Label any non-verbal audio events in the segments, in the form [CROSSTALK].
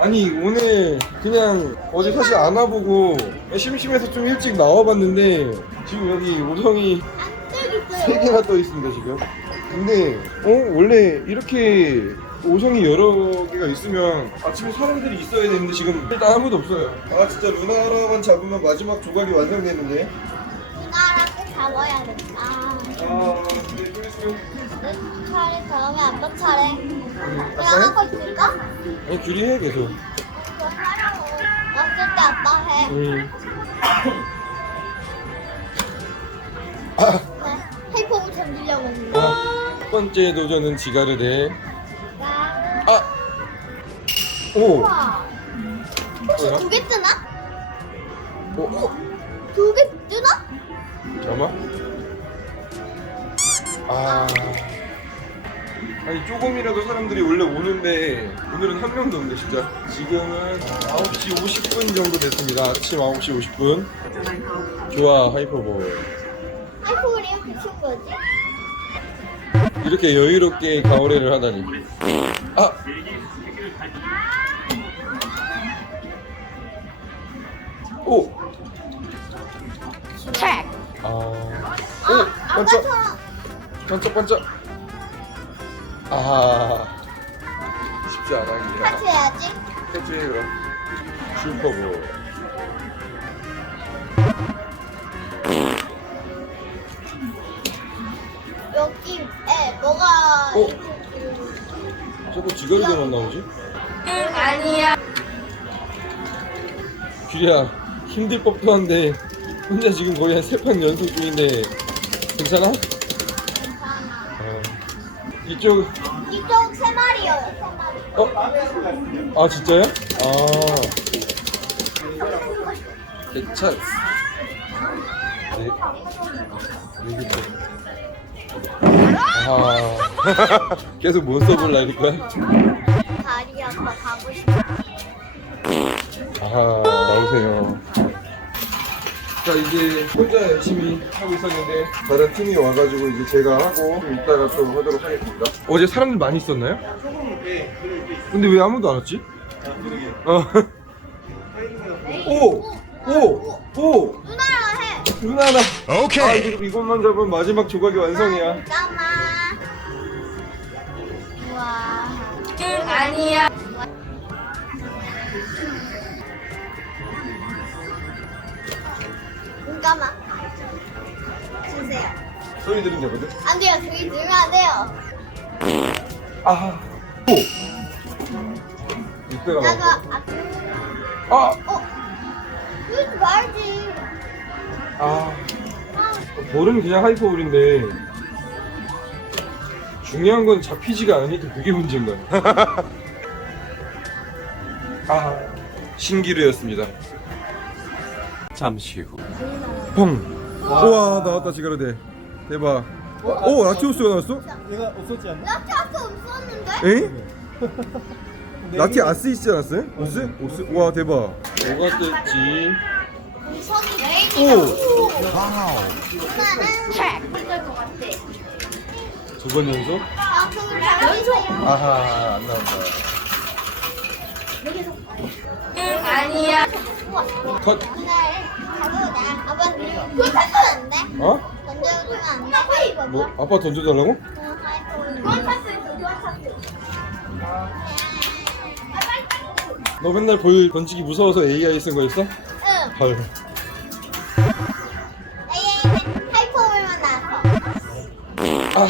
아니 오늘 그냥 어제 사실 안 와보고 심심해서 좀 일찍 나와봤는데 지금 여기 오성이 세 개나 떠 있습니다 지금. 근데 어 원래 이렇게 오성이 여러 개가 있으면 아침에 사람들이 있어야 되는데 지금 일단 아무도 없어요. 아 진짜 루나라만 잡으면 마지막 조각이 완성되는데. 누나랑 잡아야겠다. 아 근데 좀 있으면 내 차례 다음에 아빠 차례. 내가 아빠요? 하고 있을까? 아니 둘이 해 계속. 왔을 때 아빠 해. 음. 네. 테이프를 던지려고 했는데. 아, 첫 번째 도전은 지가르데. 나- 아. 오. 우와. 혹시 뭐야? 두 개 뜨나? 오. 두 개 뜨나? 잠깐만. 아. 아니 조금이라도 사람들이 원래 오는데 오늘은 한 명도 없네 진짜. 지금은 9시 50분 정도 됐습니다. 아침 9시 50분. 좋아 하이퍼볼. 테이프를 이렇게 친 거지? 이렇게 여유롭게 가오레를 하다니. 아. 오. 책. 아. 오. 아, 반짝. 반짝반짝. 아. 쉽지 않아 이게. 해야지. 해지 그럼. 슈퍼볼. 여기에 뭐가 어? 자꾸 지가리들만 나오지? 아니야. 규리야 힘들 법도 한데 혼자 지금 거의 한 세 판 연속 중인데 괜찮아? 어. 이쪽 이쪽 세 마리요. 세 마리. 어? 아 진짜요? 아 괜찮 네. 네 개. 아 [LAUGHS] 계속 못 써볼라 이럴 거야? 다리 아빠 가고 싶어. 아 나오세요 자 이제 혼자 열심히 하고 있었는데 다른 팀이 와가지고 이제 제가 하고 좀 이따가 좀 하도록 하겠습니다 어제 사람들 많이 있었나요? 근데 왜 아무도 안 왔지? 어. 오! 오! 오! 누나랑 해. 누나나 아 이거, 이것만 잡으면 마지막 조각이 완성이야 잠깐만. 우와. 아니야. 잠깐만. 주세요. 소리 들은 거거든? 안 돼요. 저기 들면 안 돼요. 아 오! 이때가 나가 나왔어 아, 아! 어. 그러지 말지. 아 아, 볼은 그냥 하이퍼볼인데 중요한 건 잡히지가 않으니까 그게 문제인 거야. [LAUGHS] 아 신기루였습니다. 잠시 후. 펑. 우와 나왔다 지가르데 대박. 오 라티오스가 나왔어? 얘가 없었지 않나? 라떼 아까 없었는데? 에이? [LAUGHS] 라티 아스 있지 않았어요? 오스? 오스? 와 대박. 뭐가 뜰지. 우선이 오. 누나는 책. 될것 같아. 두 번 연속? 아, 연속. 아하 안 나온다. 아니야. 우와. 컷. 누나를 아빠 불탔으면 안 돼? 어? 던져주면 안 돼? 뭐 아빠 던져달라고? 너 맨날 볼 던지기 무서워서 AI 쓴 거였어? 응. 헐. AA는 하이퍼볼만 나서. 아.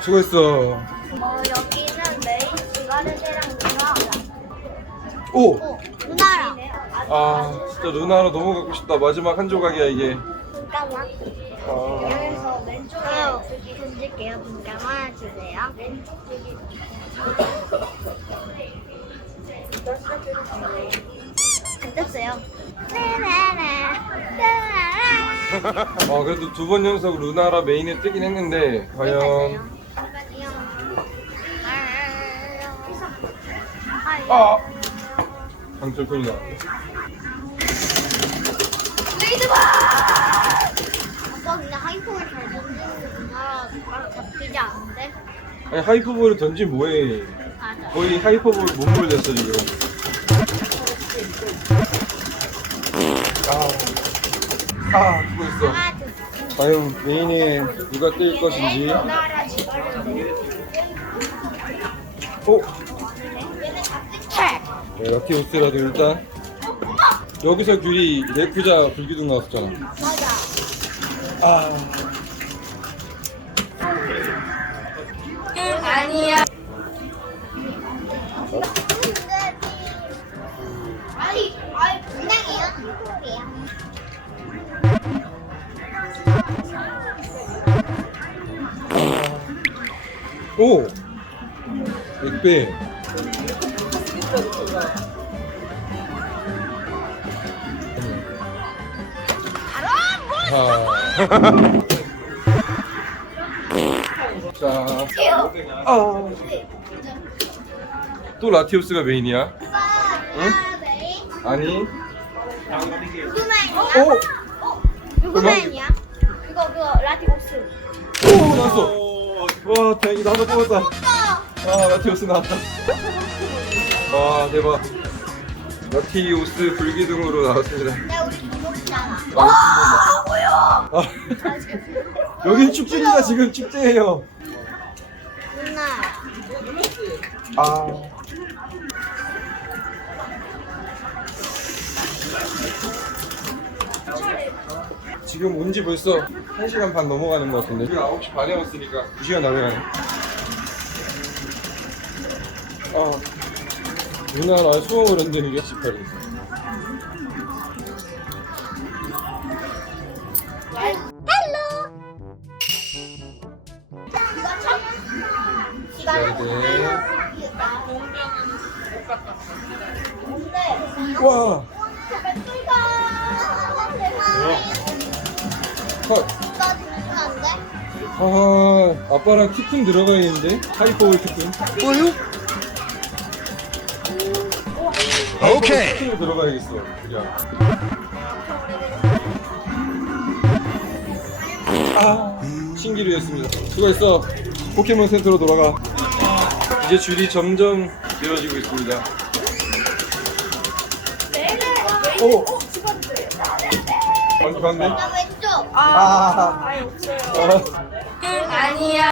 수고했어. 어, 여기는 메인 지가르데랑 누나. 오! 어, 누나랑. 아, 진짜 루나로 너무 갖고 싶다. 마지막 한 조각이야, 이게. 잠깐만. 아, 여기서 왼쪽에 던질게요. 잠깐만 주세요. 왼쪽 여기. 안 떴어요. 아 그래도 두 번 연속 루나라 메인에 뜨긴 했는데, 과연. 아! 강철편이 나왔네. 레이드바! 아빠 근데 하이폰을 잘 던지는데 누나랑 나랑 잡히지 않는데? 아니, 하이퍼볼을 던진 뭐해? 맞아. 거의 하이퍼볼 몸물 됐어 지금. 아, 아, 누구 있어? 강아지. 과연 메인에 누가 뜰 것인지. 나라 집어는데. 어? 네, 라티오스라도 일단 여기서 귤이 레쿠자 불기둥 나왔었잖아. 맞아. 아, 응 아니야. 아니, 아니, 분명해요. 한국이야. 오, 백배. 자, 자, 아, 또 라티오스가 메인이야? 응? 아니? 오, 누구만이야? 그거 그거 라티복스. 오 나왔어. 와, 다행이다 하나 뽑았다. 아, 라티오스 나왔다. 와, 대박. 라티오스 불기둥으로 나왔습니다. 야 우리 기록이잖아. 아, 아, [LAUGHS] 여긴 축제입니다. 지금 축제예요. 누나. 아. 지금 온 지 벌써 1시간 반 넘어가는 것 같은데 지금 9시 반에 왔으니까 2시간 남아가네 아 누나랑 수업을 흔드는 게 18일 이거 참. 이거 네. 근데 와. 컷. 나 주면 안 돼? 아 아빠랑 키큰 들어가야겠는데 하이퍼볼 키큰 뭐요? 오케이. 키큰 들어가야겠어 그냥. 아 신기루였습니다. 수고했어. 포켓몬 센터로 돌아가. 이제 줄이 점점 길어지고 있습니다. 오. 반대 반대? 나 왼쪽. 아, 아. 응 아니야.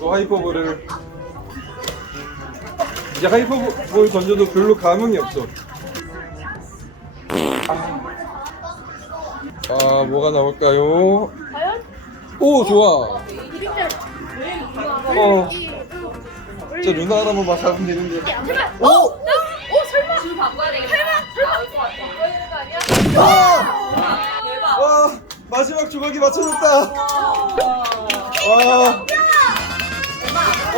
또 하이퍼볼을 이제 하이퍼볼 던져도 별로 감흥이 없어 아, 아 뭐가 나올까요? 오 좋아 어 진짜 누나 하나만 맞아면 되는데 오! 오 설마. 줄 바꿔야 되겠다. 설마 설마. 바꿔야 되는 거 아니야? 와! 대박. 와 마지막 조각이 맞춰졌다 와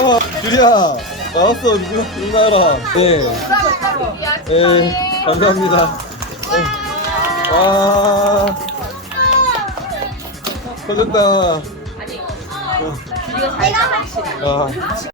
와, 규리야 나왔어 누나 누나랑 네, 네 감사합니다 네. 와 터졌다 아니. 어, 내가 할. 아